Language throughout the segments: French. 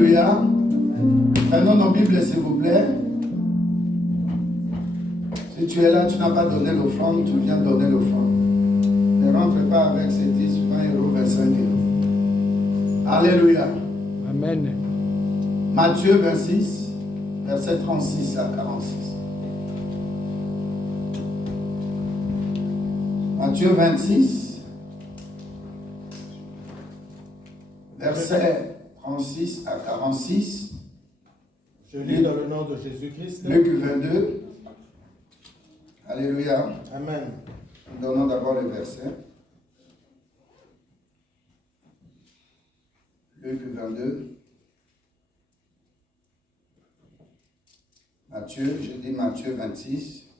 Alléluia. Prenons nos Bibles, s'il vous plaît. Si tu es là, tu n'as pas donné l'offrande, tu viens donner l'offrande. Ne rentre pas avec ces 10, 20 euros, 25 euros. Alléluia. Amen. Matthieu 26, verset 36 à 46. Matthieu 26, verset 36 à 46. Je lis dans le nom de Jésus-Christ. Luc 22. Alléluia. Amen. Nous donnons d'abord le verset. Luc 22. Matthieu, je dis Matthieu 26.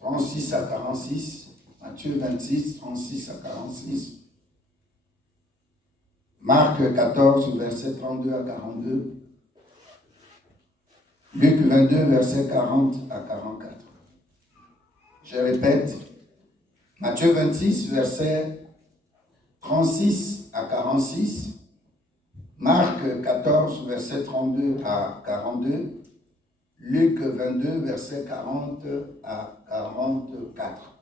36 à 46. Matthieu 26, 36 à 46. Marc 14, verset 32 à 42. Luc 22, verset 40 à 44. Je répète, Matthieu 26, verset 36 à 46. Marc 14, verset 32 à 42. Luc 22, verset 40 à 44.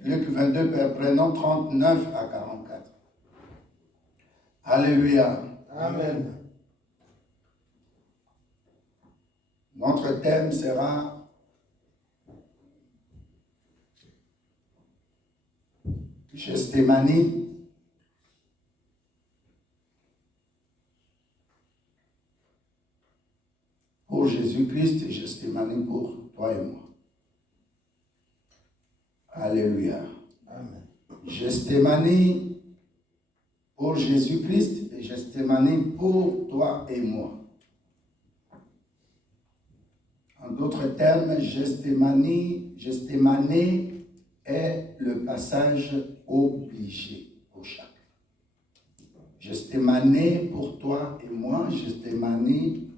Luc 22, prenons 39 à 44. Alléluia. Amen. Notre thème sera Gethsémani. Pour Jésus-Christ et Gethsémani pour toi et moi. Alléluia. Amen. Gethsémani pour Jésus-Christ et Gethsémani pour toi et moi. En d'autres termes, Gethsémani est le passage obligé pour chacun. Gethsémani pour toi et moi, Gethsémani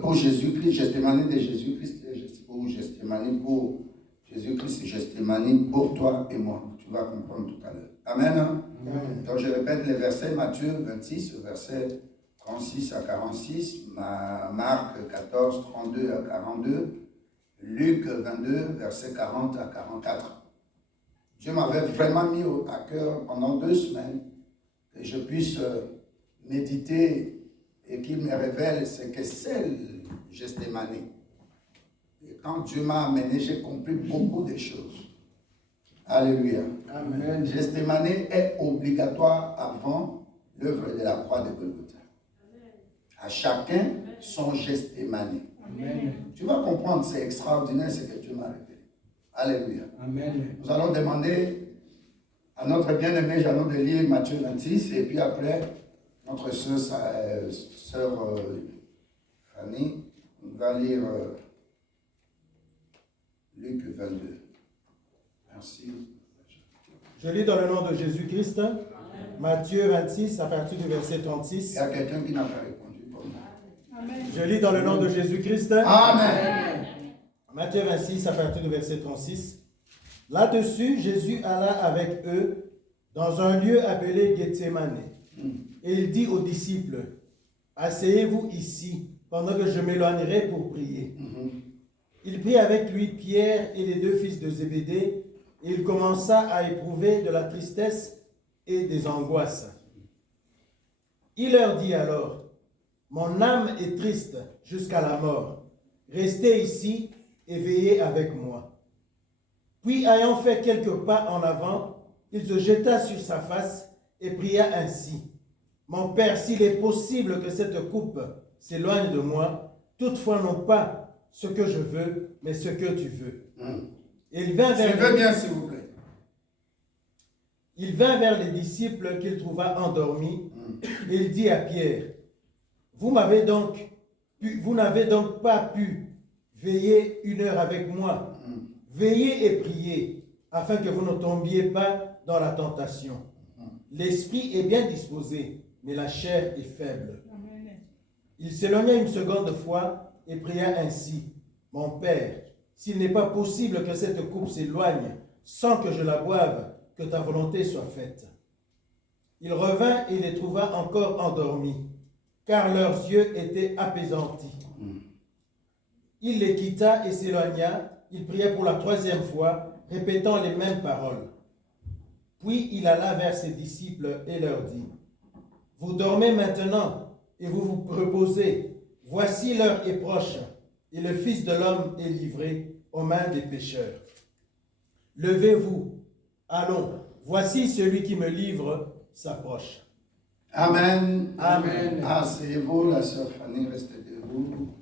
pour Jésus-Christ, Gethsémani de Jésus-Christ, pour Gethsémani pour Jésus-Christ, Gethsémani pour toi et moi. Tu vas comprendre tout à l'heure. Amen. Amen. Donc je répète les versets, Matthieu 26, verset 36 à 46, Marc 14, 32 à 42, Luc 22, verset 40 à 44. Dieu m'avait vraiment mis à cœur pendant 2 semaines que je puisse méditer et qu'il me révèle ce que c'est le Gethsémani. Et quand Dieu m'a amené, j'ai compris beaucoup de choses. Alléluia. Amen. Gethsémani est obligatoire avant l'œuvre de la croix de Golgotha. À chacun son Gethsémani. Amen. Tu vas comprendre, c'est extraordinaire ce que Dieu m'a révélé. Alléluia. Amen. Nous allons demander à notre bien-aimé Jeannot de lire Matthieu 26 et puis après, notre sœur Fanny va lire Luc 22. Merci. Je lis dans le nom de Jésus-Christ. Matthieu 26 à partir du verset 36. Il y a quelqu'un qui n'a pas répondu pour moi. Amen. Je lis dans le nom de Jésus-Christ. Amen. Matthieu 26 à partir du verset 36. Là-dessus, Jésus alla avec eux dans un lieu appelé Gethsémani. Et il dit aux disciples, « Asseyez-vous ici, pendant que je m'éloignerai pour prier. » Il prit avec lui Pierre et les 2 fils de Zébédée, et il commença à éprouver de la tristesse et des angoisses. Il leur dit alors, « Mon âme est triste jusqu'à la mort. Restez ici et veillez avec moi. » Puis, ayant fait quelques pas en avant, il se jeta sur sa face et pria ainsi. « Mon Père, s'il est possible que cette coupe s'éloigne de moi, toutefois non pas ce que je veux, mais ce que tu veux. » Et il vint vers Suivez bien, s'il vous plaît. Il vint vers les disciples qu'il trouva endormis, et il dit à Pierre, « Vous n'avez donc pas pu veiller 1 heure avec moi. Veillez et priez, afin que vous ne tombiez pas dans la tentation. L'esprit est bien disposé, mais la chair est faible. » Il s'éloigna une seconde fois et pria ainsi, « Mon Père, s'il n'est pas possible que cette coupe s'éloigne sans que je la boive, que ta volonté soit faite. » Il revint et les trouva encore endormis, car leurs yeux étaient appesantis. Il les quitta et s'éloigna. Il pria pour la troisième fois, répétant les mêmes paroles. Puis il alla vers ses disciples et leur dit, « Vous dormez maintenant et vous vous reposez. Voici l'heure est proche, et le Fils de l'homme est livré aux mains des pécheurs. Levez-vous, allons, voici celui qui me livre s'approche. » Amen. Amen. Asseyez-vous, la sœur Fanny, restez debout.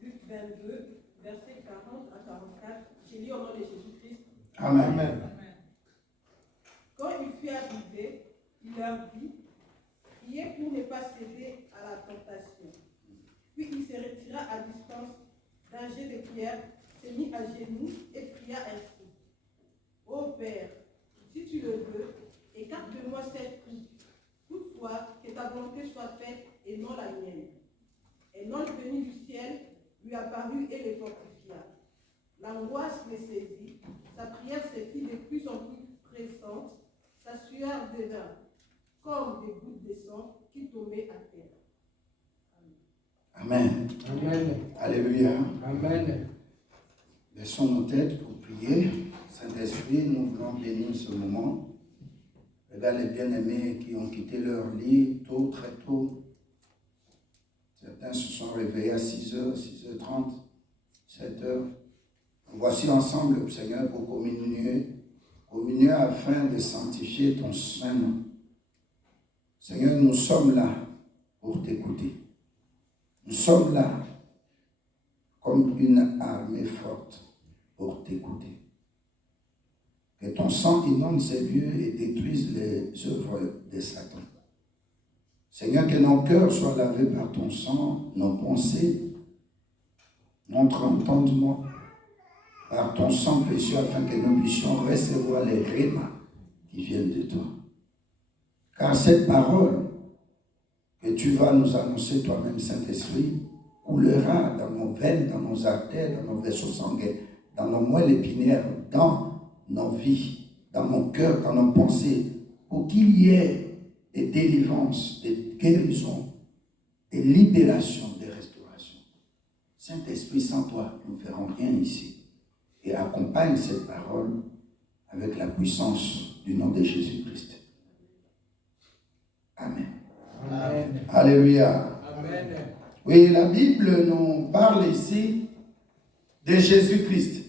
Luc 22, versets 40 à 44. J'ai lu au nom de Jésus-Christ. Amen. Amen. Quand il fut arrivé, il leur dit, priez pour ne pas céder à la tentation. Puis il se retira à distance d'un jet de pierre, se mit à genoux et pria ainsi. Ô Père, si tu le veux, écarte de moi cette coupe. Toutefois, que ta volonté soit faite et non la mienne. Un ange venu du ciel lui apparut et le fortifia. L'angoisse le saisit, sa prière se fit de plus en plus pressante, sa sueur devint comme des gouttes de sang qui tombaient à terre. Amen. Amen. Alléluia. Amen. Laissons nos têtes pour prier. Saint-Esprit, nous voulons bénir ce moment. Regarde les bien-aimés qui ont quitté leur lit tôt, très tôt. Certains se sont réveillés à 6h, 6h30, 7h. Voici ensemble, Seigneur, pour communier afin de sanctifier ton saint nom. Seigneur, nous sommes là pour t'écouter. Nous sommes là comme une armée forte pour t'écouter. Que ton sang inonde ces lieux et détruise les œuvres de Satan. Seigneur, que nos cœurs soient lavés par ton sang, nos pensées, notre entendement, par ton sang précieux, afin que nous puissions recevoir les rémas qui viennent de toi. Car cette parole que tu vas nous annoncer toi-même, Saint-Esprit, coulera dans nos veines, dans nos artères, dans nos vaisseaux sanguins, dans nos moelles épinières, dans nos vies, dans nos cœurs, dans nos pensées, pour qu'il y ait des délivrances, des guérisons, des libérations, des restaurations. Saint-Esprit, sans toi, nous ne ferons rien ici. Et accompagne cette parole avec la puissance du nom de Jésus-Christ. Amen. Amen. Alléluia. Amen. Oui, la Bible nous parle ici de Jésus-Christ.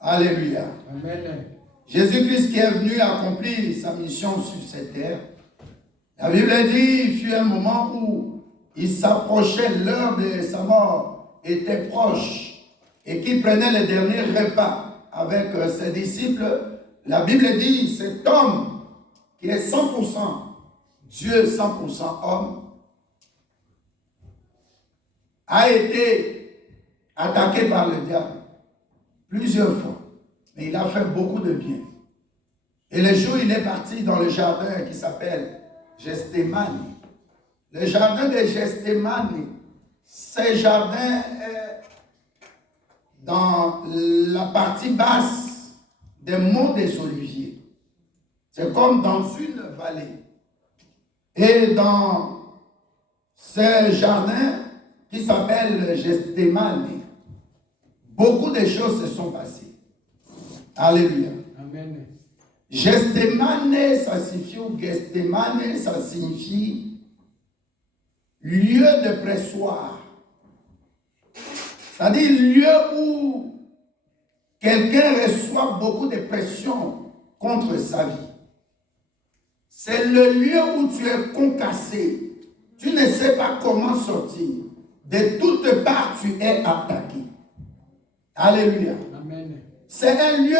Alléluia. Amen. Jésus-Christ qui est venu accomplir sa mission sur cette terre. La Bible dit, il fut un moment où il s'approchait, l'heure de sa mort était proche, et qu'il prenait le dernier repas avec ses disciples. La Bible dit, cet homme qui est 100% Dieu, 100% homme, a été attaqué par le diable plusieurs fois. Mais il a fait beaucoup de bien. Et le jour où il est parti dans le jardin qui s'appelle Gethsémani. Le jardin de Gethsémani, ce jardin est dans la partie basse des monts des Oliviers. C'est comme dans une vallée. Et dans ce jardin qui s'appelle Gethsémani, beaucoup de choses se sont passées. Alléluia. Amen. Gethsémani, ça signifie, ou Gethsémani, ça signifie lieu de pressoir. C'est-à-dire lieu où quelqu'un reçoit beaucoup de pression contre sa vie. C'est le lieu où tu es concassé. Tu ne sais pas comment sortir. De toutes parts, tu es attaqué. Alléluia. Amen. C'est un lieu,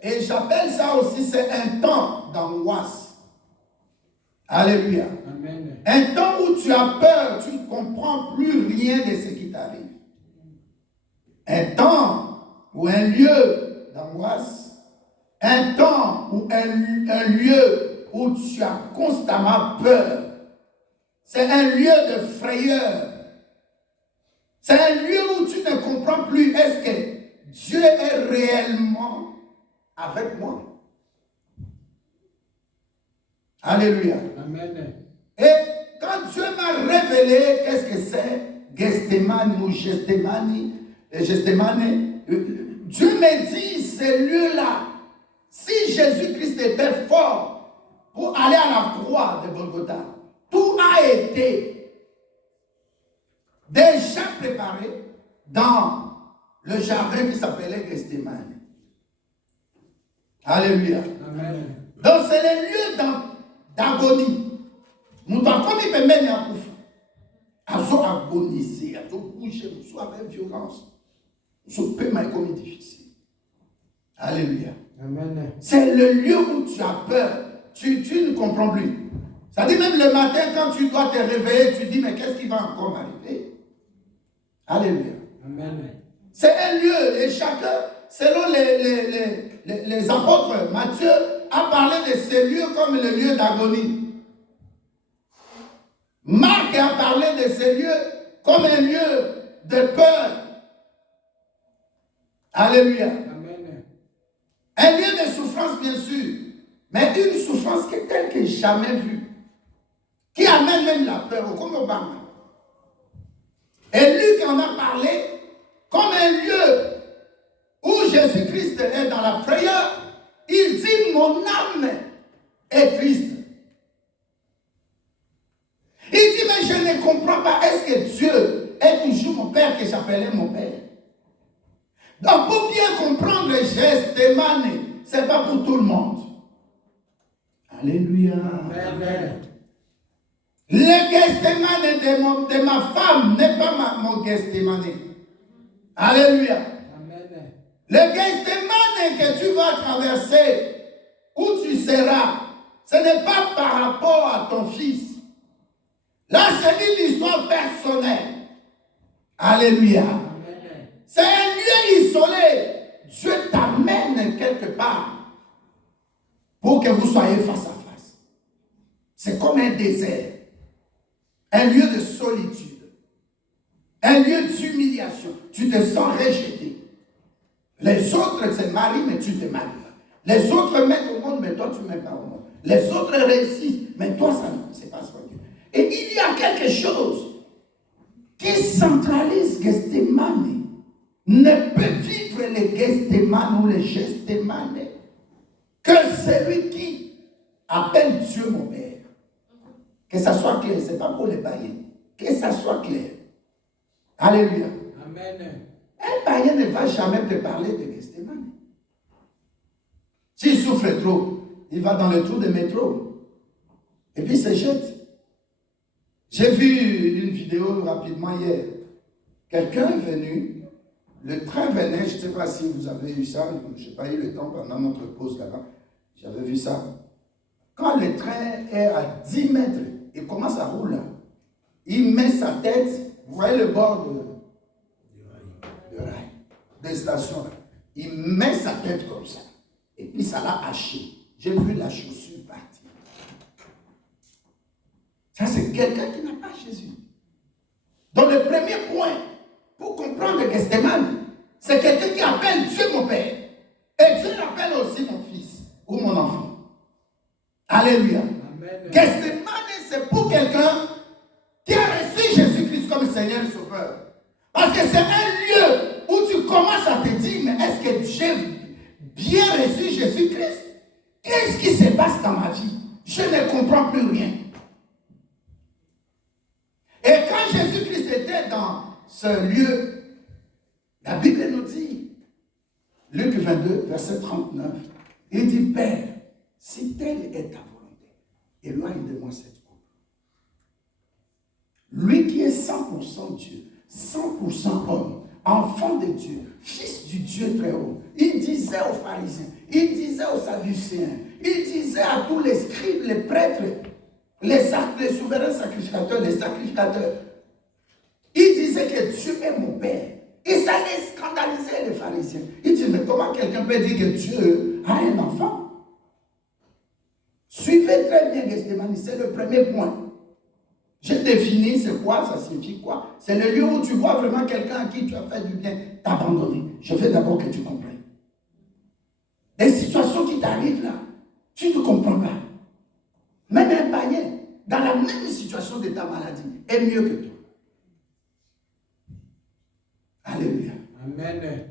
et j'appelle ça aussi, c'est un temps d'angoisse. Alléluia. Amen. Un temps où tu as peur, tu ne comprends plus rien de ce qui t'arrive. Un temps ou un lieu d'angoisse. Un temps ou un lieu où tu as constamment peur. C'est un lieu de frayeur. C'est C'est un lieu où tu ne comprends plus. Est-ce que Dieu est réellement avec moi? Alléluia. Amen. Et quand Dieu m'a révélé, qu'est-ce que c'est? Gethsémane ou Gethsémane, Dieu m'a dit, ce lieu-là, si Jésus-Christ était fort pour aller à la croix de Golgotha, tout a été déjà préparé dans le jardin qui s'appelait Gethsémane. Alléluia. Amen. Donc c'est le lieu d'agonie. Nous devons comme il peut mener à Koufa. Azo agoniser, azo bouger, soit avec violence. Nous peut mais comme difficile. Alléluia. Amen. C'est le lieu où tu as peur. Tu ne comprends plus. Ça dit même le matin quand tu dois te réveiller, tu dis mais qu'est-ce qui va encore m'arriver? Alléluia. Amen. C'est un lieu et chacun, selon les apôtres, Matthieu a parlé de ce lieu comme le lieu d'agonie. Marc a parlé de ce lieu comme un lieu de peur. Alléluia. Amen. Un lieu de souffrance, bien sûr, mais une souffrance qui est telle que jamais vue, qui amène même la peur, comme Obama. Et Luc en a parlé comme un lieu où Jésus-Christ est dans la frayeur. Il dit, mon âme est triste. Il dit, mais je ne comprends pas, est-ce que Dieu est toujours mon Père que j'appelais mon Père? Donc, pour bien comprendre le geste Gethsémane, ce n'est pas pour tout le monde. Alléluia. Amen. Le Gethsémane de ma femme n'est pas mon Gethsémane. Alléluia. Amen. Le Gethsémane que tu vas traverser, où tu seras, ce n'est pas par rapport à ton fils. Là, c'est une histoire personnelle. Alléluia. Amen. C'est un lieu isolé. Dieu t'amène quelque part pour que vous soyez face à face. C'est comme un désert. Un lieu de solitude. Un lieu d'humiliation. Tu te sens rejeté. Les autres se marient, mais tu ne te maries pas. Les autres mettent au monde, mais toi, tu ne mets pas au monde. Les autres réussissent, mais toi, ça ne se passe pas. Et il y a quelque chose qui centralise Gethsémane. Ne peut vivre le Gethsémane ou le Gethsémane que celui qui appelle Dieu mon Père. Que ça soit clair, ce n'est pas pour les païens. Que ça soit clair. Alléluia. Amen. Un païen ne va jamais te parler de Gethsémane. S'il souffre trop, il va dans le trou de métro. Et puis il se jette. J'ai vu une vidéo rapidement hier. Quelqu'un est venu, le train venait, je ne sais pas si vous avez eu ça, je n'ai pas eu le temps pendant notre pause là-bas, j'avais vu ça. Quand le train est à 10 mètres, il commence à rouler, il met sa tête, vous voyez le bord de rail, de station, il met sa tête comme ça, et puis ça l'a haché. J'ai vu la chaussure partir. Ça, c'est quelqu'un qui n'a pas Jésus. Donc, le premier point pour comprendre Gethsémane, c'est quelqu'un qui appelle Dieu mon Père. Et Dieu l'appelle aussi mon fils ou mon enfant. Alléluia. Amen. Gethsémane, c'est pour quelqu'un qui a reçu Jésus-Christ comme Seigneur et Sauveur. Parce que c'est un lieu où tu commences à te dire, mais est-ce que j'ai bien reçu Jésus-Christ? Qu'est-ce qui se passe dans ma vie? Je ne comprends plus rien. Et quand Jésus-Christ était dans ce lieu, la Bible nous dit, Luc 22, verset 39, il dit, Père, si telle est ta volonté, éloigne de moi cette coupe. Lui qui est 100% Dieu, 100% homme, enfant de Dieu, fils du Dieu très haut, il disait aux pharisiens, il disait aux sadducéens, il disait à tous les scribes, les prêtres, les souverains sacrificateurs, les sacrificateurs, il disait que Dieu est mon Père. Et ça les scandalisait, les pharisiens. Il dit, mais comment quelqu'un peut dire que Dieu a un enfant? Suivez très bien Gethsémane, c'est le premier point. J'ai défini c'est quoi, ça signifie quoi. C'est le lieu où tu vois vraiment quelqu'un à qui tu as fait du bien, t'abandonner. Je veux d'abord que tu comprennes. Des situations qui t'arrivent là, tu ne comprends pas. Même un païen, dans la même situation de ta maladie, est mieux que toi. Alléluia. Amen.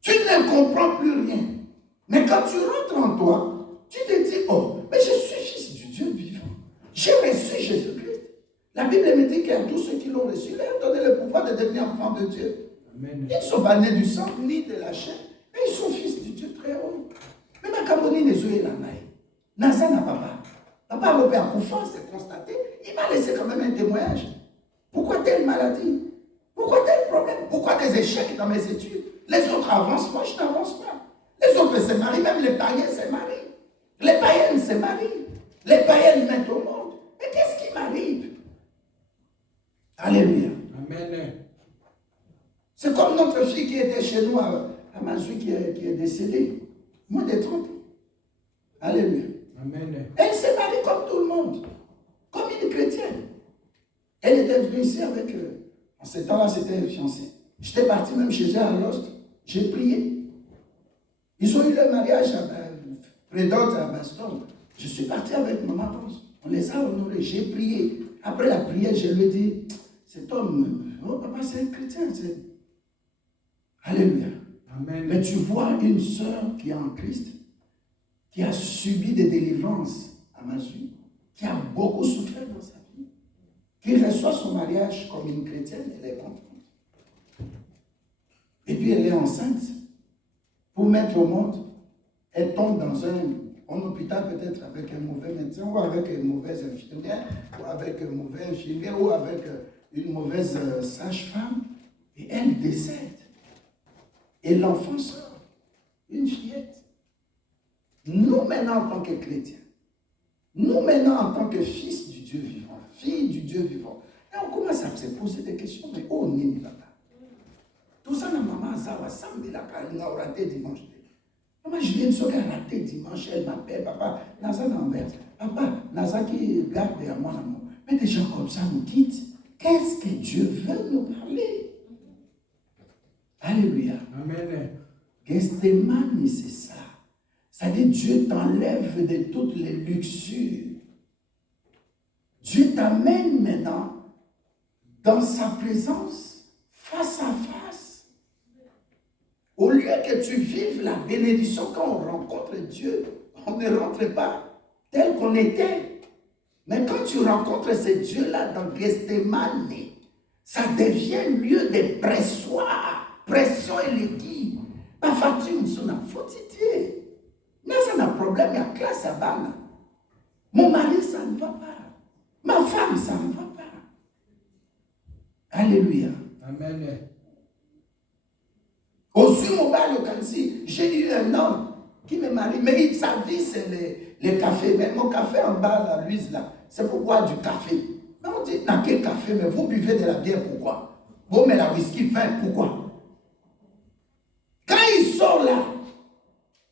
Tu ne comprends plus rien. Mais quand tu rentres en toi, tu te dis, oh, mais je suis fils du Dieu vivant. J'ai reçu Jésus-Christ. La Bible me dit qu'à tous ceux qui l'ont reçu, il leur a donné le pouvoir de devenir enfants de Dieu. Amen. Ils ne sont pas nés du sang ni de la chair, mais ils sont fils du Dieu très haut. Mais ma Camerounais ne jouait la maille. Nasa n'a pas. Papa Robé a Koufan, c'est constaté. Il m'a laissé quand même un témoignage. Pourquoi telle maladie? Pourquoi tel problème? Pourquoi des échecs dans mes études? Les autres avancent, moi je n'avance pas. Les autres se marient, même les païens se marient. Les païennes se marient. Les païennes mettent au monde. Mais qu'est-ce qui m'arrive? Alléluia. Amen. C'est comme notre fille qui était chez nous à Mazou qui est décédée. Moins de 30 ans. Alléluia. Amen. Elle s'est mariée comme tout le monde. Comme une chrétienne. Elle était venue ici avec eux. En ce temps-là, c'était une fiancée. J'étais parti même chez eux à Lost. J'ai prié. Ils ont eu leur mariage à Prédote, à Baston. Je suis parti avec maman Rose. On les a honorés. J'ai prié. Après la prière, je lui ai dit, cet homme, oh papa, c'est un chrétien. Alléluia. Amen. Mais tu vois une sœur qui est en Christ, qui a subi des délivrances à Mazou, qui a beaucoup souffert dans sa vie, qui reçoit son mariage comme une chrétienne, elle est contente. Et puis elle est enceinte. Pour mettre au monde, elle tombe dans un hôpital peut-être avec un mauvais médecin, ou avec une mauvaise infirmière, ou avec un mauvais infirmier, ou avec une mauvaise sage-femme, et elle décède. Et l'enfant sort, une fillette. Nous maintenant en tant que chrétiens, nous maintenant en tant que fils du Dieu vivant, fille du Dieu vivant, et on commence à se poser des questions, mais oh, Nini Papa. Tout ça, la maman, ça va samedi, la carine, a raté dimanche. Maman, je viens de se rater dimanche, elle m'appelle, papa, Naza l'envers. Papa, Naza qui garde à moi l'amour. Mais des gens comme ça nous quittent. Qu'est-ce que Dieu veut nous parler? Alléluia. Amen. Gethsemane, c'est ça. C'est-à-dire Dieu t'enlève de toutes les luxures. Dieu t'amène maintenant dans sa présence, face à face. Au lieu que tu vives la bénédiction quand on rencontre Dieu, on ne rentre pas tel qu'on était. Mais quand tu rencontres ce Dieu-là dans Gethsemane, ça devient lieu de pressoir, pression et liquide. Ma fatigue, c'est une faute. Mais ça a un problème, il y a classe à Bana. Mon mari, ça ne va pas. Ma femme, ça ne va pas. Alléluia. Amen. Au Sumobal, au Kansi, j'ai eu un homme qui me marie, mais sa vie, c'est les cafés. Mais mon café en bas, là, Louise, là, c'est pour boire du café. Mais on dit, dans quel café? Mais vous buvez de la bière, pourquoi? Bon, mais la whisky, vin, pourquoi? Quand il sort là,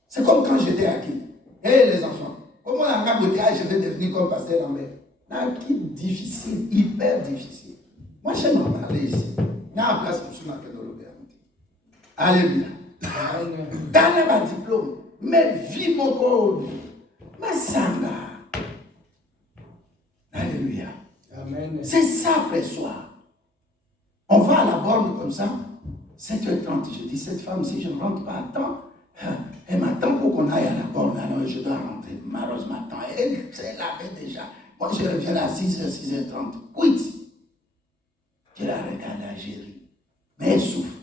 c'est comme quand j'étais acquis. Hé les enfants, comment on a je vais devenir comme pasteur Lambert? Acquis difficile, hyper difficile. Moi, j'aime en parler ici. Il y a une place pour ce matin dans le Béarn. Alléluia. Dans ma diplôme, mais vie mon corps, ma samba. Alléluia. Amen. C'est ça après soir. On va à la borne comme ça, 7h30. Je dis, cette femme, si je ne rentre pas à temps, elle m'attend pour qu'on aille à la borne. Alors je dois rentrer. Ma Rose m'attend. Elle s'est lavée déjà. Moi, je reviens à 6h, 6h30. Quitte. Je la regarde, j'ai ri. Mais elle souffre.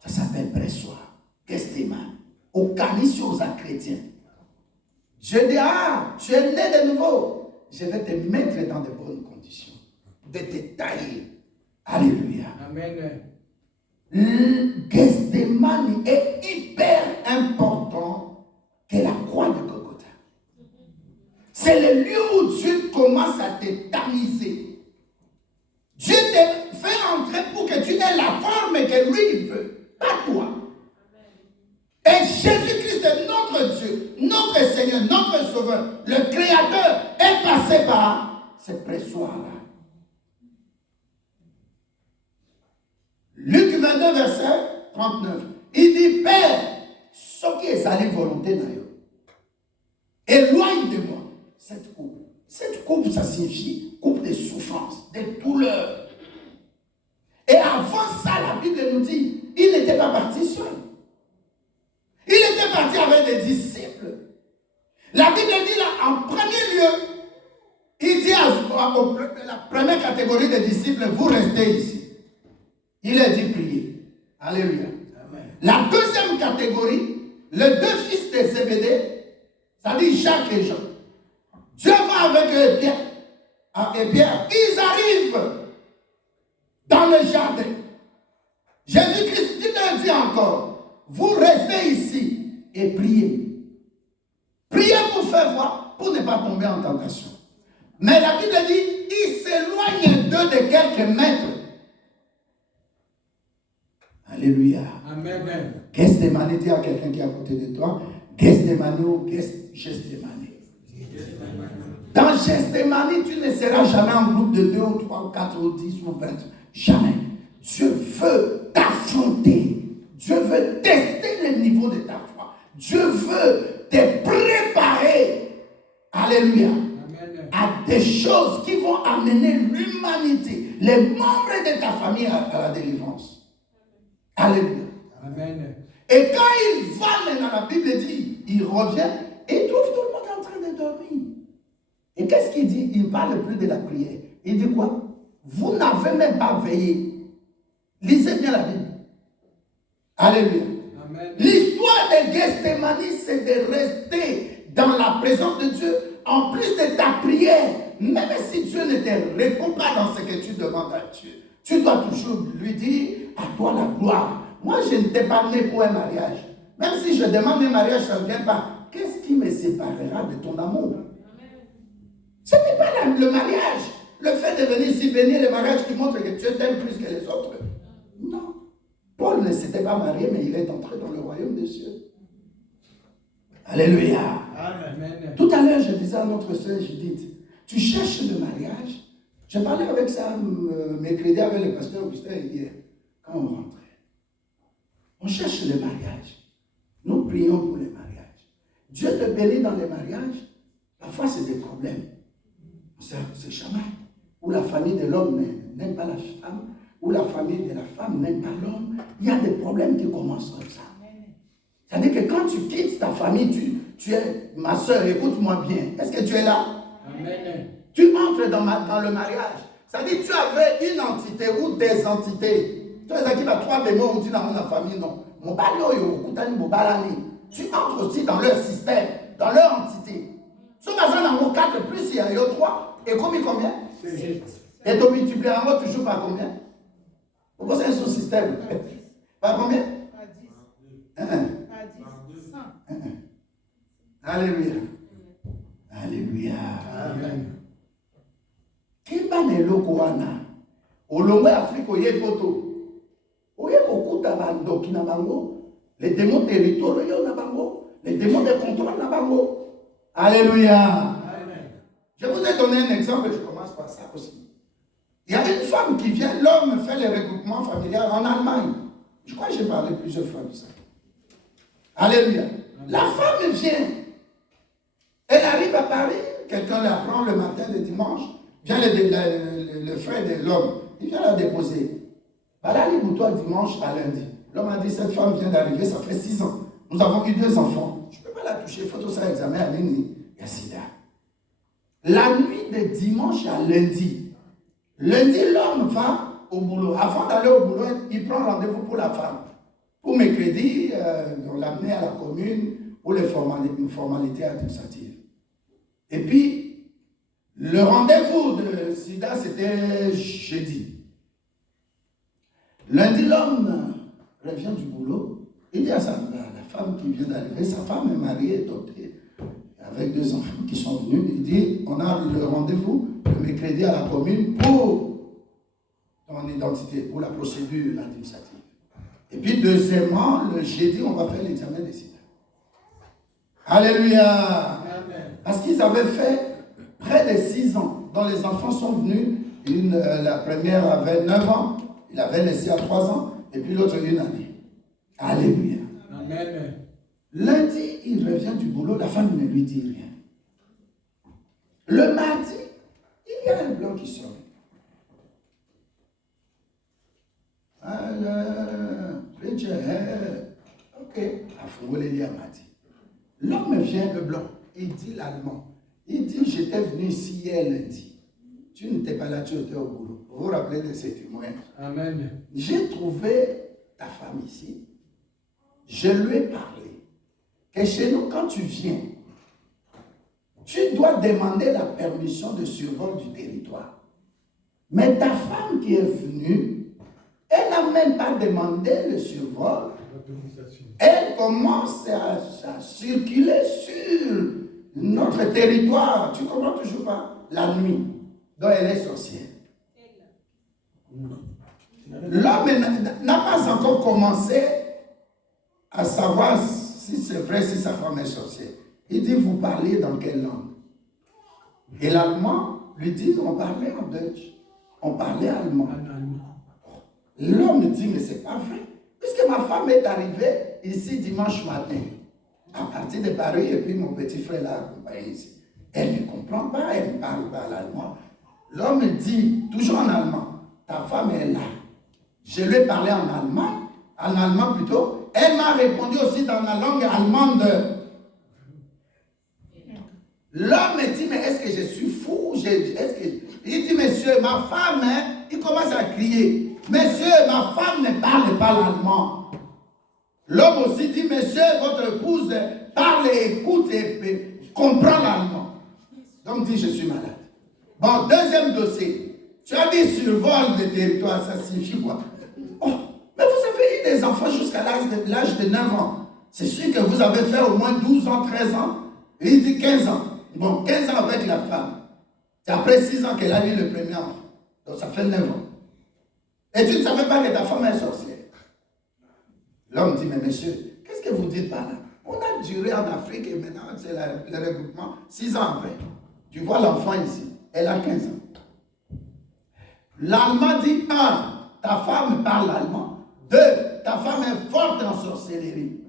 Ça s'appelle pressoir. Gethsemane. Au canition aux chrétiens. Je dis, ah, tu es né de nouveau. Je vais te mettre dans de bonnes conditions. De te tailler. Alléluia. Amen. Gethsemane est hyper important que la croix de Golgotha. C'est le lieu où Dieu commence à te tamiser. Dieu te fait entrer pour que tu aies la forme que lui il veut, pas toi. Et Jésus-Christ est notre Dieu, notre Seigneur, notre Sauveur, le Créateur est passé par ce pressoir-là. Luc 22, verset 39. Il dit, Père, ce qui est sa volonté, éloigne de moi cette coupe. Cette coupe, ça signifie coupe de souffrance, de douleur. Et avant ça, la Bible nous dit, il n'était pas parti seul. Il était parti avec des disciples. La Bible dit là, en premier lieu, il dit à la première catégorie des disciples, vous restez ici. Il a dit prier. Alléluia. Amen. La deuxième catégorie, les deux fils de Zébédée, ça dit Jacques et Jean. Dieu va avec eux et Pierre. Ils arrivent dans le jardin. Jésus-Christ leur dit encore, vous restez ici et priez. Priez pour faire quoi? Pour ne pas tomber en tentation. Mais la Bible dit, ils s'éloignent d'eux de quelques mètres. Alléluia. Amen. Gethsémani, dis à quelqu'un qui est à côté de toi, Gethsémani ou Gethsémani. Dans Gethsémani, tu ne seras jamais en groupe de 2 ou 3 ou 4 ou 10 ou 20. Jamais. Dieu veut t'affronter. Dieu veut tester le niveau de ta foi. Dieu veut te préparer. Alléluia. Amen. À des choses qui vont amener l'humanité, les membres de ta famille à la délivrance. Alléluia. Amen. Et quand il va maintenant, la Bible dit, il revient et il trouve tout le monde en train de dormir. Et qu'est-ce qu'il dit? Il ne parle plus de la prière. Il dit quoi? Vous n'avez même pas veillé. Lisez bien la Bible. Alléluia. Amen. L'histoire de Gethsémani, c'est de rester dans la présence de Dieu en plus de ta prière. Même si Dieu ne te répond pas dans ce que tu demandes à Dieu, tu dois toujours lui dire, à toi la gloire. Moi, je ne t'ai pas né pour un mariage. Même si je demande un mariage, ça ne vient pas. Qu'est-ce qui me séparera de ton amour? Ce n'est pas le mariage. Le fait de venir ici bénir le mariage qui montre que Dieu t'aime plus que les autres. Non. Paul ne s'était pas marié, mais il est entré dans le royaume des cieux. Alléluia. Amen. Tout à l'heure, je disais à notre sœur Judith, tu cherches le mariage. J'ai parlé avec ça mercredi avec le pasteur Augustin hier, quand on rentrait. On cherche le mariage. Nous prions pour le mariage. Dieu te bénit dans les mariages. Parfois, c'est des problèmes. C'est jamais. Où la famille de l'homme n'aime pas la femme, où la famille de la femme n'aime pas l'homme. Il y a des problèmes qui commencent comme ça. C'est-à-dire que quand tu quittes ta famille, tu es, ma soeur, écoute-moi bien. Est-ce que tu es là? Amen. Tu entres dans le mariage. C'est-à-dire que tu avais une entité ou des entités. Tu as qui va 3 démons, on dit dans la famille, non. Tu entres aussi dans leur système, dans leur entité. Si tu as dans 4 plus, il y a 3. Et combien? Et tu multiplies en mot toujours par combien? Pourquoi c'est un sous-système? Par combien? Par 10. Alléluia. Alléluia. Amen. Kimba neloko wana. Olongo Afrique oye poto. Oye kokuta bandoki na bango. Les démons territoriaux na bango. Les démons de contrôle na bango. Alléluia. Amen. Je vous ai donné un exemple et je commence par ça aussi. Il y a une femme qui vient, l'homme fait les regroupements familiaux en Allemagne. Je crois que j'ai parlé plusieurs fois de ça. Alléluia. La femme vient. Elle arrive à Paris. Quelqu'un la prend le matin, le dimanche. Vient le frère de l'homme. Il vient la déposer. Balali toi dimanche à lundi. L'homme a dit, cette femme vient d'arriver, ça fait 6 ans. Nous avons eu 2 enfants. Je ne peux pas la toucher. Il faut tout ça examiner à l'ennemi. Il y a sida. La nuit de dimanche à lundi. Lundi, l'homme va au boulot. Avant d'aller au boulot, il prend rendez-vous pour la femme. Pour mercredi, on l'amener à la commune pour les formalités administratives. Et puis, le rendez-vous de sida, c'était jeudi. Lundi, l'homme revient du boulot. Il dit à la femme qui vient d'arriver, sa femme est mariée, adoptée, avec 2 enfants qui sont venus. Il dit, on a le rendez-vous le mercredi à la commune pour ton identité, pour la procédure administrative. Et puis, deuxièmement, le jeudi, on va faire l'examen des sida. Alléluia. Amen. Parce qu'ils avaient fait près de 6 ans, dont les enfants sont venus. La première avait 9 ans Il avait laissé à 3 ans, et puis l'autre 1 année. Alléluia. Amen. Lundi, il revient du boulot, la femme ne lui dit rien. Le mardi, il y a un blanc qui sort. Ok. L'homme vient, le blanc, il dit l'allemand. Il dit, j'étais venu ici hier lundi. Tu n'étais pas là, tu étais au boulot. Vous vous rappelez de ces témoins? Amen. J'ai trouvé ta femme ici. Je lui ai parlé. Que chez nous, quand tu viens, tu dois demander la permission de survol du territoire. Mais ta femme qui est venue, elle n'a même pas demandé le survol. Elle commence à circuler sur notre territoire. Tu comprends toujours pas? La nuit. Donc elle est sorcière. L'homme n'a pas encore commencé à savoir si c'est vrai, si sa femme est sorcière. Il dit, vous parlez dans quelle langue? Et l'allemand lui dit, on parlait en Deutsch. On parlait allemand. L'homme dit, mais c'est pas vrai. Puisque ma femme est arrivée ici dimanche matin, à partir de Paris, et puis mon petit frère l'a accompagné ici. Elle ne comprend pas, elle ne parle pas l'allemand. L'homme dit, toujours en allemand, ta femme est là. Je lui ai parlé en allemand plutôt. Elle m'a répondu aussi dans la langue allemande. L'homme me dit, mais est-ce que je suis fou? Il dit, monsieur, ma femme, hein, il commence à crier. Monsieur, ma femme ne parle pas l'allemand. L'homme aussi dit, monsieur, votre épouse parle, écoute et comprend l'allemand. L'homme dit, je suis malade. Bon, deuxième dossier. Tu as dit survol de territoire, ça signifie quoi? Oh, mais vous avez eu des enfants jusqu'à l'âge de 9 ans. C'est sûr que vous avez fait au moins 12 ans, 13 ans. Et il dit 15 ans. Bon, 15 ans avec la femme. C'est après 6 ans qu'elle a eu le premier enfant. Donc ça fait 9 ans. Et tu ne savais pas que ta femme est sorcière. L'homme dit, mais monsieur, qu'est-ce que vous dites par là? On a duré en Afrique et maintenant c'est le regroupement 6 ans après. Tu vois l'enfant ici, elle a 15 ans. L'allemand dit, 1, ta femme parle allemand. 2, ta femme est forte en sorcellerie.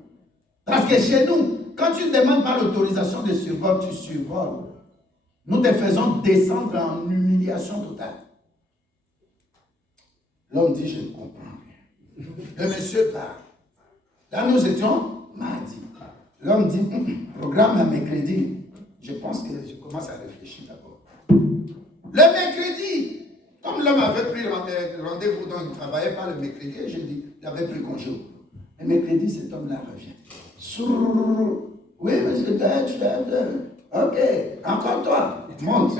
Parce que chez nous, quand tu ne demandes pas l'autorisation de survol, tu survoles. Nous te faisons descendre en humiliation totale. L'homme dit, je ne comprends rien. Le monsieur part. Là, nous étions mardi. L'homme dit, programme à mercredi. Je pense que je commence à réfléchir d'abord. Le mercredi, comme l'homme avait pris rendez-vous, donc il ne travaillait pas le mercredi, je dis, il avait pris congé. Le mercredi, cet homme-là revient. Oui, monsieur, ok, encore toi, monte.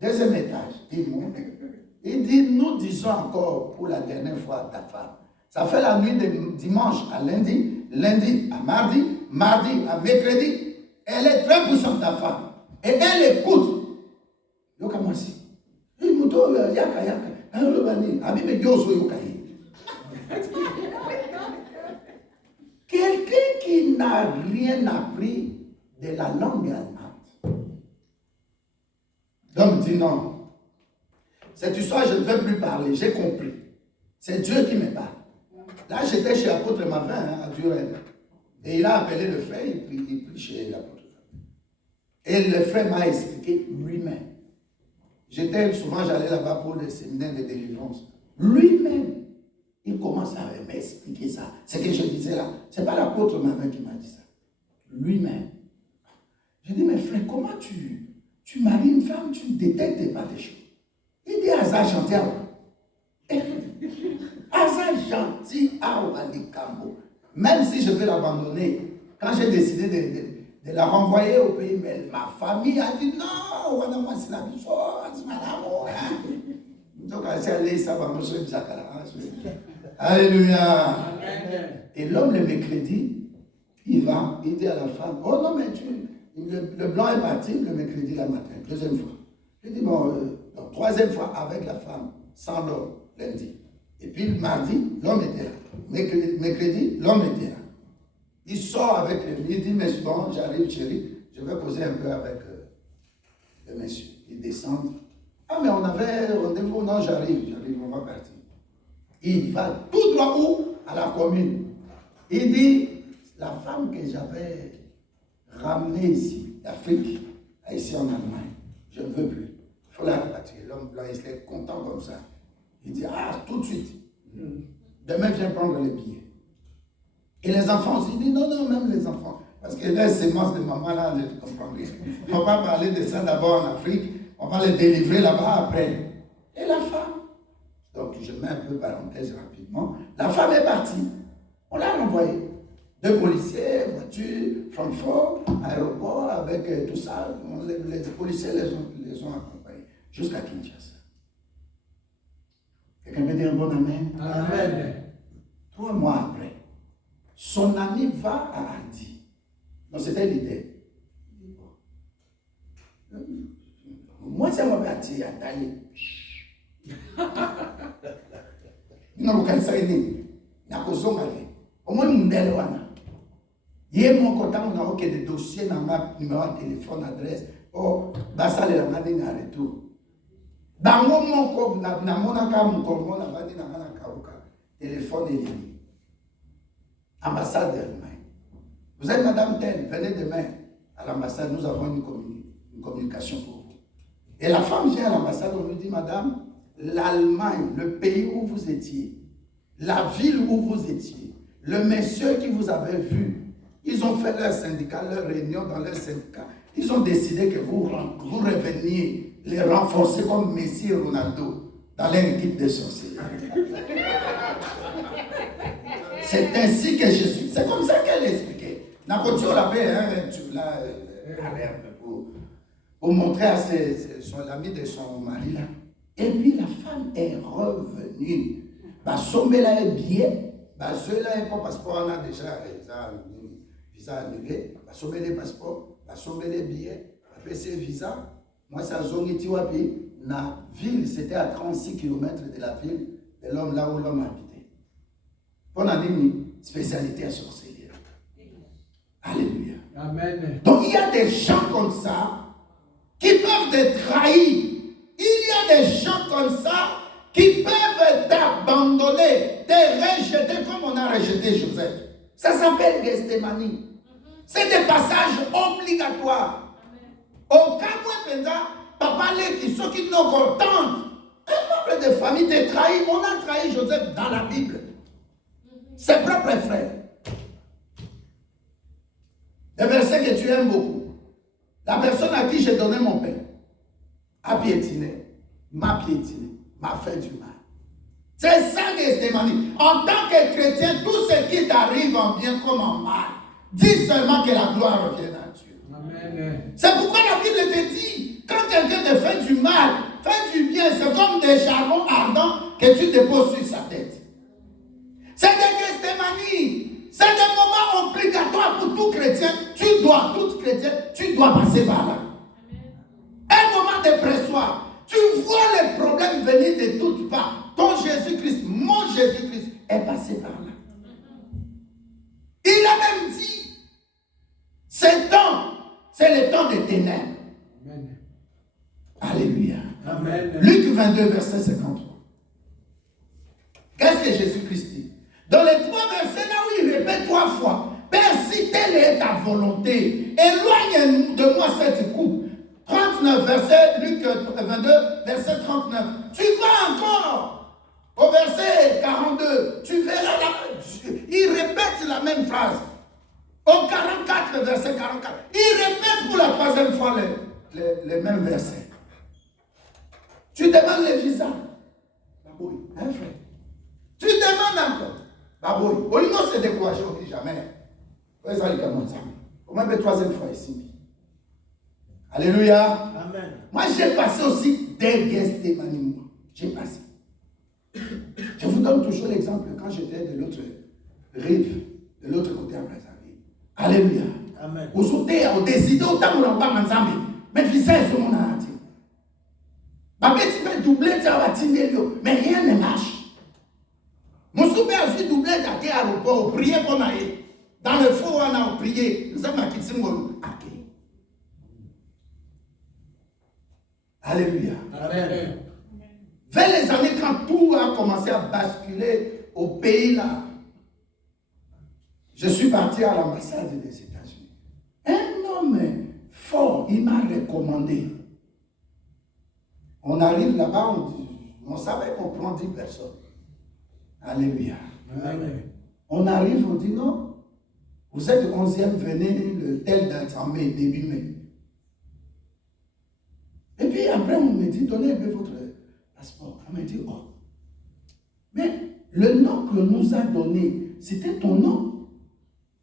Deuxième étage, il monte. Il dit, nous disons encore pour la dernière fois à ta femme. Ça fait la nuit de dimanche à lundi, lundi à mardi, mardi à mercredi. Elle est très puissante, ta femme. Et elle écoute. Yoka Mwasi. Il me dit, yaka yaka. Quelqu'un qui n'a rien appris de la langue allemande. L'homme dit non. Cette histoire, je ne vais plus parler, j'ai compris. C'est Dieu qui me parle. Là, j'étais chez l'apôtre Mavin, à Durel. Et il a appelé le frère, il prie chez l'apôtre. Et le frère m'a expliqué lui-même. Souvent, j'allais là-bas pour le séminaire de délivrance. Lui-même, il commence à m'expliquer ça. Ce que je disais là, ce n'est pas l'apôtre Mavin qui m'a dit ça. Lui-même. J'ai dit, mais frère, comment tu maries une femme, tu ne détectes pas des choses? Il dit, Asa gentil, Asa gentil, même si je vais l'abandonner, quand j'ai décidé de la renvoyer au pays, mais ma famille a dit non, donc ça va me alléluia. Et l'homme le mercredi, il dit à la femme, oh non, mais le blanc est parti le mercredi la matin, deuxième fois. Je dis, bon, troisième fois avec la femme, sans l'homme, lundi. Et puis le mardi, l'homme était là. Mercredi, l'homme était là. Il sort avec lui, il dit, mais bon, j'arrive chérie, je vais causer un peu avec le monsieur. Ils descendent. Ah, mais on avait rendez-vous, non, j'arrive, on va partir. Il va tout droit où? À la commune. Il dit, la femme que j'avais ramenée ici, d'Afrique, ici en Allemagne, je ne veux plus. Il faut la rapatrier. L'homme blanc, il est content comme ça. Il dit, ah, tout de suite. Demain, viens prendre les billets. Et les enfants aussi disent, non, non, même les enfants. Parce que les sémences de maman, là, je ne comprends rien. On va parler de ça d'abord en Afrique. On va les délivrer là-bas après. Et la femme? Donc, je mets un peu parenthèse rapidement. La femme est partie. On l'a renvoyée. 2 policiers, voiture, Francfort, aéroport, avec tout ça. Les policiers les ont accompagnés jusqu'à Kinshasa. Quelqu'un peut dire un bon amen? Amen. 3 mois après, son ami va à Andi. Donc, c'était l'idée. Moi, ça m'a battu à Dali. Nous avons fait ça. Nous avons fait au moins nous avons hier, mon content, on a des dossiers dans ma numéro de téléphone, adresse. Oh, ça les a dit en retour. Dans mon corps, téléphone est lié. Ambassade d'Allemagne. Vous êtes Madame Tel, venez demain à l'ambassade, nous avons une communication pour vous. Et la femme vient à l'ambassade, on lui dit, Madame, l'Allemagne, le pays où vous étiez, la ville où vous étiez, le monsieur qui vous avait vu, ils ont fait leur syndicat, leur réunion dans leur syndicat. Ils ont décidé que vous reveniez les renforcer comme Messi et Ronaldo dans leur équipe de sorciers. C'est ainsi que je suis. C'est comme ça qu'elle expliquait. Nakotio l'avait, pour montrer à l'ami de son mari là. Et puis la femme est revenue. Sommet là est billet. Ceux là est pas passeport, on a déjà visa annulé. Sommet les passeports, sommet les billets, après c'est visa. Moi, ça zongi tiwapi. La ville, c'était à 36 km de la ville de l'homme là où l'homme habitait. On a dit une spécialité à sorcellerie. Alléluia. Amen. Donc il y a des gens comme ça qui peuvent te trahir. Il y a des gens comme ça qui peuvent t'abandonner, te rejeter comme on a rejeté Joseph. Ça s'appelle Gestemani. C'est des passages obligatoires. Au cas où papa qui sont qui nous contentent, un nombre de familles te trahit. On a trahi Joseph dans la Bible. Ses propres frères. Le verset que tu aimes beaucoup. La personne à qui j'ai donné mon pain a piétiné, m'a fait du mal. C'est ça Gestemani. En tant que chrétien, tout ce qui t'arrive en bien comme en mal, dis seulement que la gloire revienne à Dieu. Amen. C'est pourquoi la Bible te dit, quand quelqu'un te fait du mal, fait du bien, c'est comme des charbons ardents que tu déposes sur sa tête. C'est des Gestemani. C'est des moments obligatoires pour tout chrétien. Tout chrétien, tu dois passer par là. Un moment de pressoir. Tu vois les problèmes venir de toutes parts. Ton Jésus-Christ, mon Jésus-Christ est passé par là. Il a même dit, c'est le temps des ténèbres. Amen. Alléluia. Amen. Luc 22, verset 53. Qu'est-ce que Jésus-Christ dit? Dans les 3 versets là où il répète 3 fois, Père, si telle est ta volonté, éloigne de moi cette coupe. 39, verset, Luc 22, verset 39. Tu vas encore au verset 42. Tu verras là, il répète la même phrase. Au 44, verset 44. Il répète pour la 3e fois les mêmes versets. Tu demandes les visas. Baboui, hein frère? Tu demandes encore. Baboui. Olino s'est découragé, on dit jamais. Au moins la 3e fois ici. Alléluia. Amen. Moi, j'ai passé aussi des Gestemani. J'ai passé. Je vous donne toujours l'exemple quand j'étais de l'autre rive, de l'autre côté en Brazzaville. Alléluia. Amen. Vous sautez, vous décidez autant que vous n'avez pas manzambi. Mais visage, c'est mon art. Tu fais doubler, mais rien ne marche. Mon soupé a fait doubler à l'aéroport, prier pour aller. Dans le faux, on a prié. Nous avons quitté mon Alléluia. Amen. Vers les années quand tout a commencé à basculer au pays là, je suis parti à l'ambassade des États-Unis. Un homme fort, il m'a recommandé. On arrive là-bas, on savait qu'on prend 10 personnes. Alléluia. Amen. On arrive, on dit non, vous êtes 11e, venez le tel date en mai, début mai. Et puis après, on me dit, donnez un peu votre passeport. On me dit, oh. Mais le nom que nous a donné, c'était ton nom.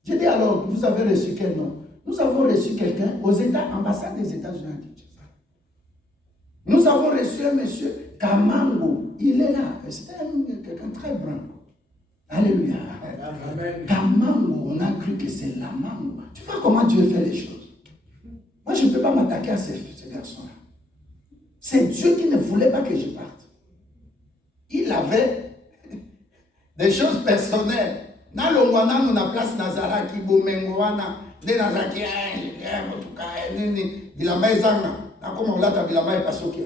J'ai dit alors, vous avez reçu quel nom? Nous avons reçu quelqu'un aux États, ambassade des États-Unis. Nous avons reçu un monsieur Kamango. Il est là. C'était quelqu'un très brun. Alléluia. Amen. Kamango, on a cru que c'est la mango. Tu vois comment Dieu fait les choses. Moi, je ne peux pas m'attaquer à ces garçons-là. C'est Dieu qui ne voulait pas que je parte. Il avait des choses personnelles. Na longwana nous na place Nazara qui bomengoana de Nazara qui en tout cas nini bilamba ezanga na comme on l'a ta bilamba pas soki.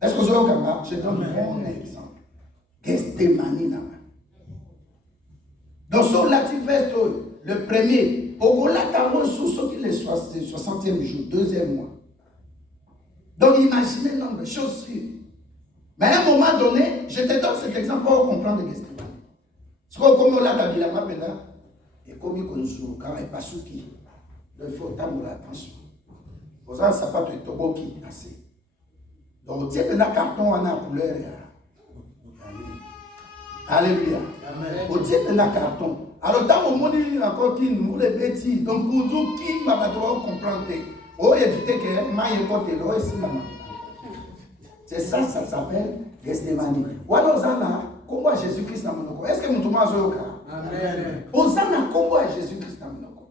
Est-ce que vous avez un je donne mon exemple. Gestemani na. Dans son latif le premier au gola tango sous ce qui le 60e jour, 2e mois. Donc imaginez le nombre de choses sûres. Mais à un moment donné, je te donne cet exemple pour comprendre le Gestemani. Ce qu'on a là, et comme il y a pas souki, il faut avoir attention. Pour ça, ça pas être toboki assez. Donc, tu sais, un carton en a couleur. Alléluia. Au tiers de un carton. Alors, dans le monde, il y a encore qui nous les bêtises. Donc, pour nous, qui m'a comprendre. Oh, éviter que maille côté l'eau et c'est ça, ça s'appelle Gestemani. Ou alors, Combo à Jésus-Christ dans mon corps. Est-ce que nous tombons à Zoka? Amen. Osana combo à Jésus-Christ dans mon corps.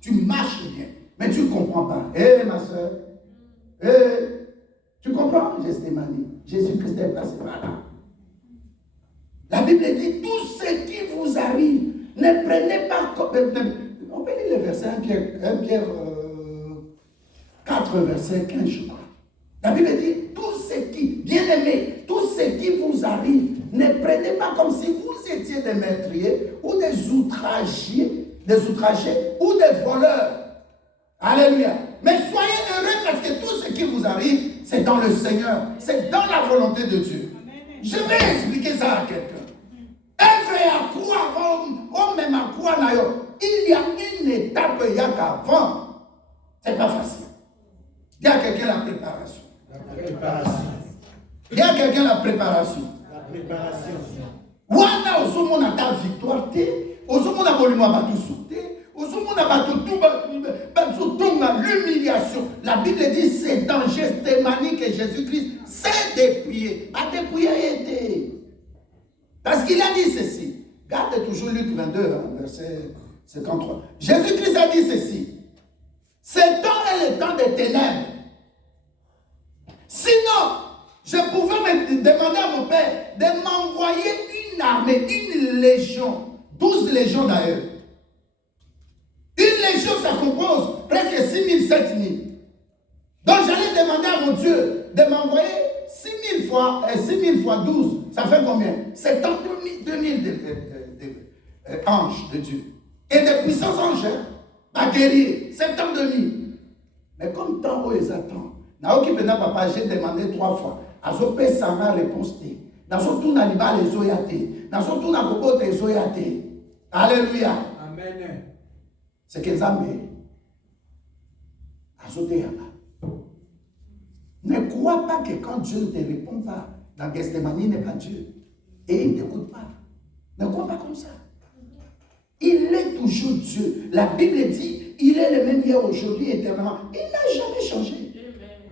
Tu marches bien, mais tu ne comprends pas. Eh ma soeur, tu comprends? Gestemani. Jésus-Christ est passé par là. La Bible dit tout ce qui vous arrive, ne prenez pas comme. On peut lire le verset 1 Pierre 4, verset 15, je crois. La Bible dit tout ce qui, bien aimé, tout ce qui vous arrive, ne prenez pas comme si vous étiez des meurtriers ou des outragés ou des voleurs. Alléluia. Mais soyez heureux parce que tout ce qui vous arrive, c'est dans le Seigneur, c'est dans la volonté de Dieu. Je vais expliquer ça à quelqu'un. Il y a une étape, il y a qu'avant. C'est pas facile. Il y a quelqu'un la préparation. Il y a quelqu'un la préparation. La préparation. Wana osomona ta victoire te, osomona bolimo batu soute, osomona batu tout l'humiliation. La Bible dit c'est dans Gestemani que Jésus-Christ s'est dépouillé. A dépouillé. Parce qu'il a dit ceci. Regardez toujours Luc 22, verset 53. Jésus-Christ a dit ceci. Ce temps est le temps des ténèbres. Sinon, je pouvais me demander à mon père de m'envoyer une armée, une légion, 12 légions d'ailleurs. Une légion, ça compose presque 6 000, 7 000. Donc j'allais demander à mon Dieu de m'envoyer 6 000 fois 12. Ça fait combien? 72 000 anges de Dieu. Et des puissants anges, à guerrier, 72 000. Mais comme tant ils attendent, Naoki Bena Papa, j'ai demandé 3 fois. Azope Sama réponse T. Nazo tout na liba les oyate. Nazo tout na bobo te oyate. Alléluia. Amen. C'est que Zambé. Azote yaba. Ne crois pas que quand Dieu ne te répond pas, dans Gestemani n'est pas Dieu. Et il ne t'écoute pas. Ne crois pas comme ça. Il est toujours Dieu. La Bible dit, il est le même hier, aujourd'hui, éternellement. Il n'a jamais changé.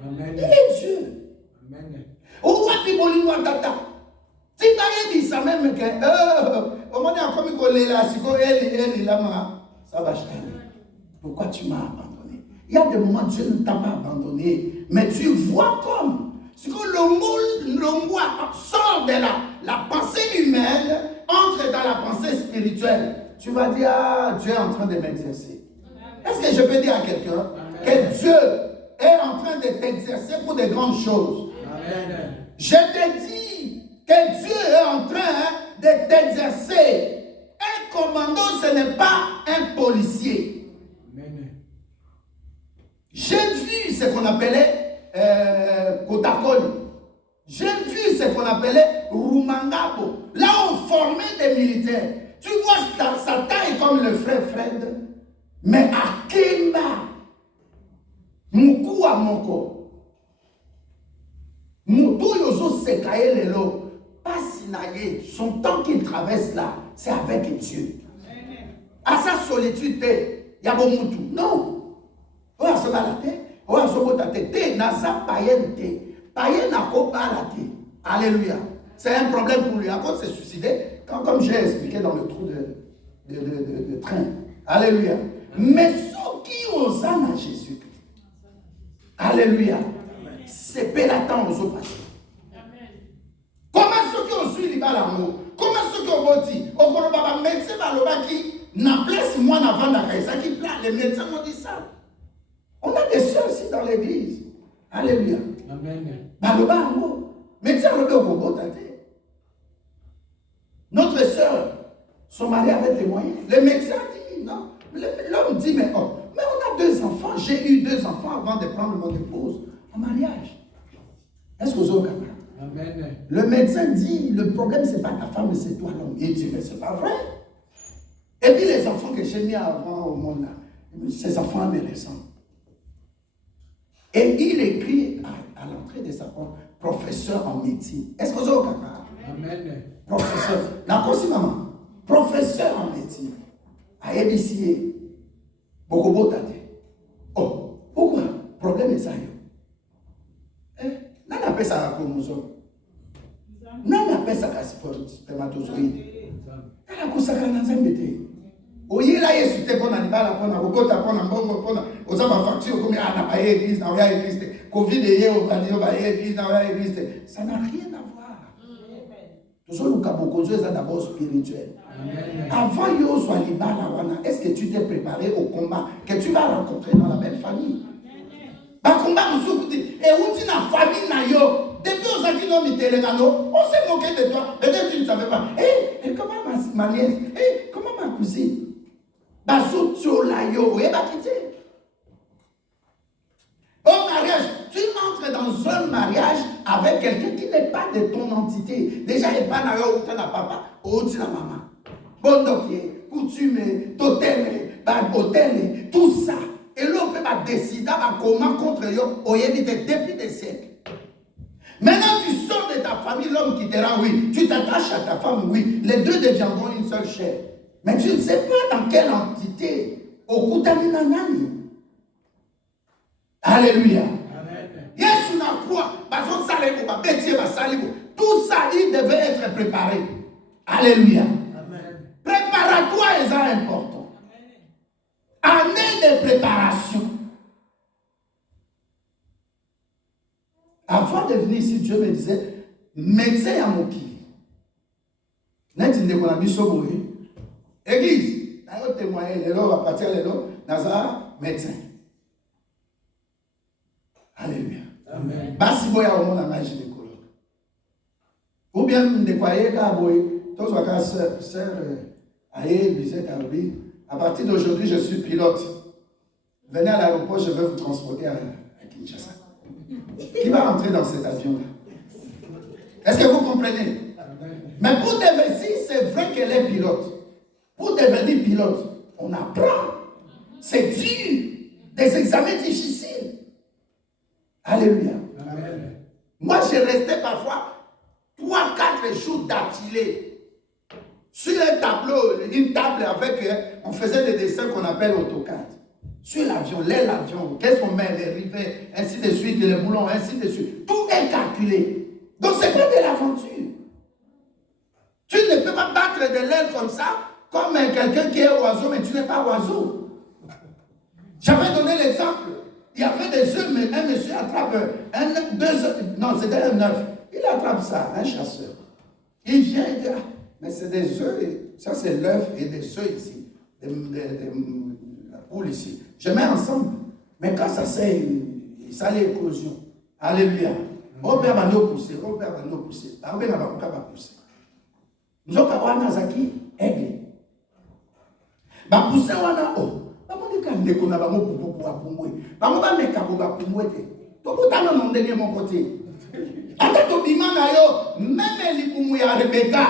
Amen. Il est Dieu. Amen. Au roi Pibolino Tata. Si tu as dit ça même que, au moment où on est là, ça va changer. Pourquoi tu m'as abandonné? Il y a des moments où Dieu ne t'a pas abandonné, mais tu vois comme. C'est que le mot sort de la pensée humaine, entre dans la pensée spirituelle. Tu vas dire, ah, Dieu est en train de m'exercer. Est-ce que je peux dire à quelqu'un que Dieu est en train de t'exercer pour de grandes choses? Amen. Je te dis que Dieu est en train de t'exercer. Un commando, ce n'est pas un policier. Amen. J'ai vu ce qu'on appelait Kotakoli. J'ai vu ce qu'on appelait Rumangabo. Là, on formait des militaires. Tu vois sa taille comme le frère Fred. Mais à Kemba, Moukou à Moko, Moutou Yozo Sekaye Lelo, pas Sinaye, son temps qu'il traverse là, c'est avec Dieu. À sa solitude, il y a bon Moutou. Non. On a se balader, on a se botater, Nasa païen te, païen n'a pas balader. Alléluia. C'est un problème pour lui. À cause de se suicider, comme j'ai expliqué dans le trou de train. Alléluia. Mais ceux qui osent à Jésus-Christ, alléluia, c'est pélatant aux autres. Comment ceux qui ont suivi l'amour, comment ceux qui ont dit, au Koroba, médecin qui n'a place moi n'avant ça qui plaît, les médecins m'ont dit ça. On a des soeurs ici dans l'église. Alléluia. Amen. Baloba amour. Médecin le Kobo tate. Notre soeur, son mari avait des moyens. Le médecin dit non. L'homme dit, mais on a 2 enfants. J'ai eu 2 enfants avant de prendre mon épouse en mariage. Est-ce que vous avez capable? Amen. Le médecin dit, le problème, ce n'est pas ta femme, mais c'est toi l'homme. Il dit, mais ce n'est pas vrai. Et puis les enfants que j'ai mis avant au monde, là, ces enfants me ressemblent. Et il écrit à l'entrée de sa porte, professeur en médecine. Est-ce que vous avez capable? Amen. Professeur. N'importe maman. Professeur en médecine. À ABC. Beaucoup beau tate. Oh, pourquoi? Problème est ça. N'en appelle ça la chromosome. N'en appelle ça la spermatozoïde. N'en appelle ça la nzambete. Oye la yesu te pona libala pona robota pona mbongo pona ozaba facture comme na ba église na ya église covid ye o banio ba église na ya église ça n'a rien à voir. Tout ça le kabokozo est d'abord spirituel. Avant yo soit libala wana, est-ce que tu t'es préparé au combat que tu vas rencontrer dans la belle famille? Ba combat musukuti et où tu na famille na yo depuis aux akino mitelengano, on s'est moqué de toi. Peut-être que tu ne savais pas. Et comment ma nièce? Comment ma cousine? Au mariage, tu entres dans un mariage avec quelqu'un qui n'est pas de ton entité. Déjà, il n'est pas dans le papa, ou la maman. Bon, donc, coutume, totem, hôtel, tout ça. Et là, on peut décider comment contre eux, depuis des siècles. Maintenant, tu sors de ta famille, l'homme qui te rend, oui. Tu t'attaches à ta femme, oui. Les deux deviendront une seule chair. Mais tu ne sais pas dans quelle entité. Au Koutamina Nani. Alléluia. Yesu n'a quoi? Tout ça, il devait être préparé. Alléluia. Préparatoire est important. Année de préparation. Avant de venir ici, Dieu me disait, médecin à Moki. Net in de Konabiso Église. D'ailleurs, témoigner, les lots, à partir de l'eau, Nazar, médecin. Alléluia. Amen. Basi boya au monde à ma gynécologue. Ou bien, de quoi y est, tous les sœurs, aïe, bisette, à partir d'aujourd'hui, je suis pilote. Venez à l'aéroport, je vais vous transporter à Kinshasa. Qui va rentrer dans cet avion-là? Est-ce que vous comprenez? Mais pour devenir, si c'est vrai qu'elle est pilote, pour devenir pilote, on apprend. C'est dur. Des examens difficiles. Alléluia. Amen. Moi, je restais parfois 3-4 jours d'affilée sur un tableau, une table avec, on faisait des dessins qu'on appelle AutoCAD. Sur l'avion, l'avion, qu'est-ce qu'on met, les rivets, ainsi de suite, les boulons, ainsi de suite. Tout est calculé. Donc, c'est pas de l'aventure. Tu ne peux pas battre de l'aile comme ça, comme quelqu'un qui est oiseau, mais tu n'es pas oiseau. J'avais donné l'exemple. Il y avait des œufs, mais un monsieur attrape deux œufs. Non, c'était un œuf. Il attrape ça, un chasseur. Il vient et dit, ah, mais c'est des œufs, ça c'est l'œuf et des œufs ici. La poule ici. Je mets ensemble. Mais quand ça c'est l'éclosion. Alléluia. Robert va nous pousser. Robert va nous pousser. Robert va pousser. Nous avons Zaki, aigle. Va pousser wana oh. Va monter quand ndeko na bango pour apumwe. Va mo ba meka bo ba pumwe te. To botana no ndenge mon côté. Ata to bimana yo, même libumu ya Rebecca.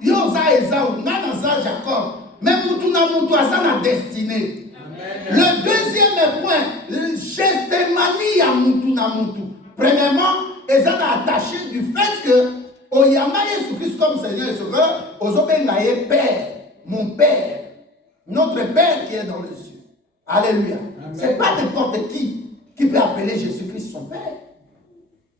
Yo za Esau, ngana za Jacob. Même mutu na mutu asa na destinée. Le deuxième point, gestemani ya mutu na mutu. Premièrement, ils sont attachés du fait que Oyama Jésus-Christ comme Seigneur et Sauveur, Ozobengaye Père, mon Père, notre Père qui est dans les cieux. Alléluia. Ce n'est pas n'importe qui peut appeler Jésus-Christ son Père.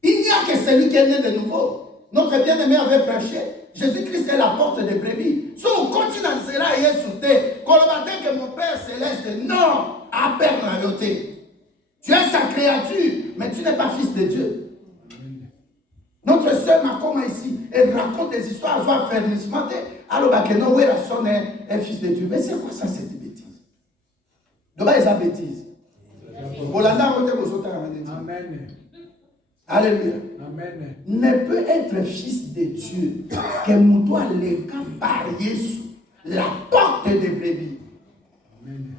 Il n'y a que celui qui est né de nouveau. Notre bien-aimé avait prêché. Jésus-Christ est la porte des brebis. Si on continue à dire cela, il est sauté. Qu'on va dire que mon Père céleste, non, à peine la vérité. Tu es sa créature, mais tu n'es pas fils de Dieu. Notre sœur Makoma ici, elle raconte des histoires, elle va faire ce matin. Alors, non, oui, la sonne est fils de Dieu. Mais c'est quoi ça, cette bêtise? De bas, ils ont bêtise. Amen. Alléluia. Amen. Ne peut être fils de Dieu que nous doit les par Jésus, la porte des brebis.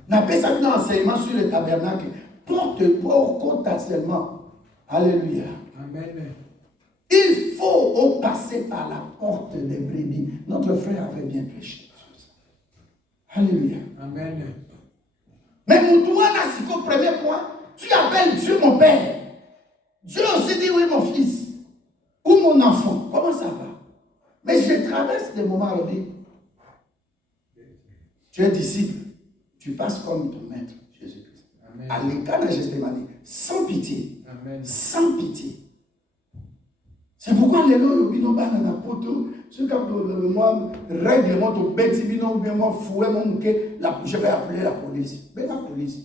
N'a pas ça dans l'enseignement sur le tabernacle. Porte-toi au compte seulement. Alléluia. Amen. Il faut passer par la porte des brebis. Notre frère avait bien prêché sur ça. Alléluia. Amen. Mais mon doigt n'a qu'au premier point, tu appelles Dieu mon Père. Dieu aussi dit oui mon fils. Ou mon enfant. Comment ça va? Mais je traverse des moments où dit, tu es disciple. Tu passes comme ton maître, Jésus-Christ. À l'écart de Gestemani, sans pitié. Amen. Sans pitié. C'est pourquoi les lois bino banana poto, ce que moi règlement de bêtis bino bien moi fouet mon mouké, je vais appeler la police. Mais la police.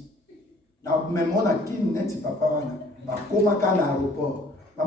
Mais mon a qui net papa wana, ba koma ka na aéroport.